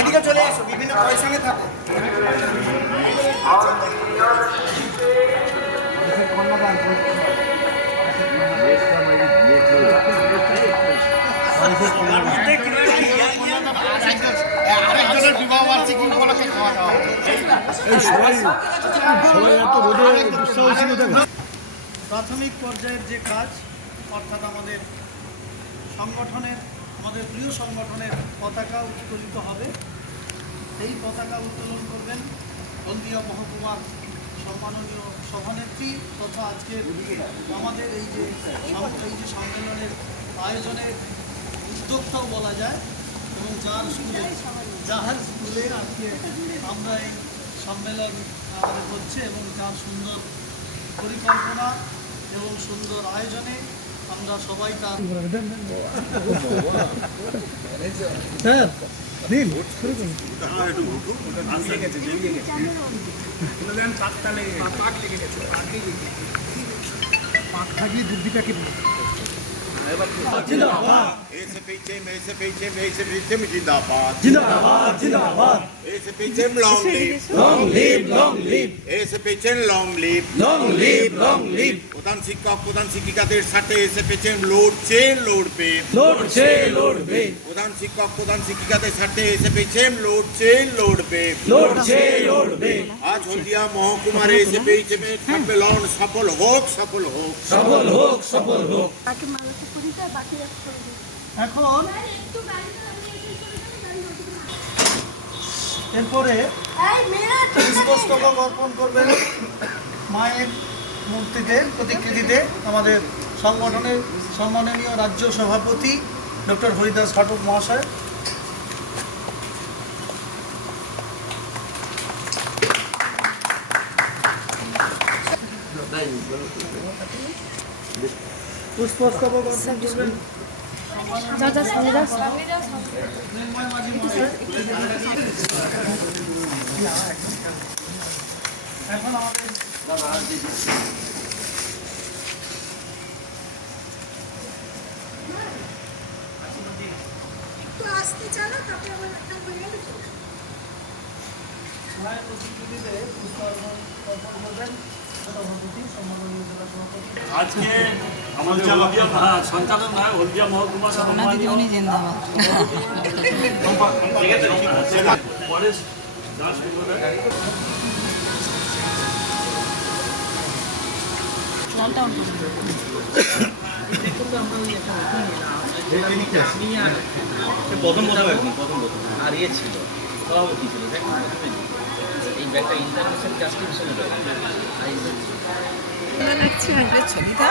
এদিকে চলে আসো, বিভিন্ন পয়সা সঙ্গে থাকো। প্রাথমিক পর্যায়ের যে কাজ, অর্থাৎ আমাদের সংগঠনের, আমাদের প্রিয় সংগঠনের পতাকা উত্তোলিত হবে। এই পতাকা উত্তোলন করবেন হলদিয়া মহকুমার সম্মাননীয় সভানেত্রী তথা আজকের আমাদের এই যে সম্মেলনের আয়োজনের উদ্যোক্তাও বলা যায়, এবং যার স্কুলে আজকে আমরা এই সম্মেলন আমাদের হচ্ছে, এবং যার সুন্দর পরিকল্পনা এবং সুন্দর আয়োজনে আমরা সবাই তার जिंदाबाद जिंदाबाद ASPHM long live ASPHM long live প্রধান শিক্ষক প্রধান শিক্ষিকাদের সাথে ASPHM লড়ছে লড়বে প্রধান শিক্ষক প্রধান শিক্ষিকাদের সাথে ASPHM লড়ছে লড়বে আজ হলদিয়া মহকুমার ASPHM এর সম্মেলন সফল হোক এখন এরপরে পুষ্পস্তবক অর্পণ করবেন মায়ের মূর্তিতে প্রতিকৃতিতে আমাদের সংগঠনের সম্মাননীয় রাজ্য সভাপতি ডক্টর হরিদাস ঘটক মহাশয়। পুষ্পস্তবক অর্পণ করবেন এখন আমাদের আসতে চালো তারপরে আবার মায়ের প্রতিকৃতিতে পুষ্প অর্পণ করবেন সভাপতি সম্মাননীয় জেলা সভাপতি। আজকে আমাদের সঞ্চালন হয় হলদিয়া মহকুমা সম্মানীয় পরেশ দাস প্রথম আর ইয়ে ছিল সভাপতি ছিল, এই ব্যাগটা ইন্টারন্যাশনাল জাস্টিস হিসেবে লাগছে ছবিটা।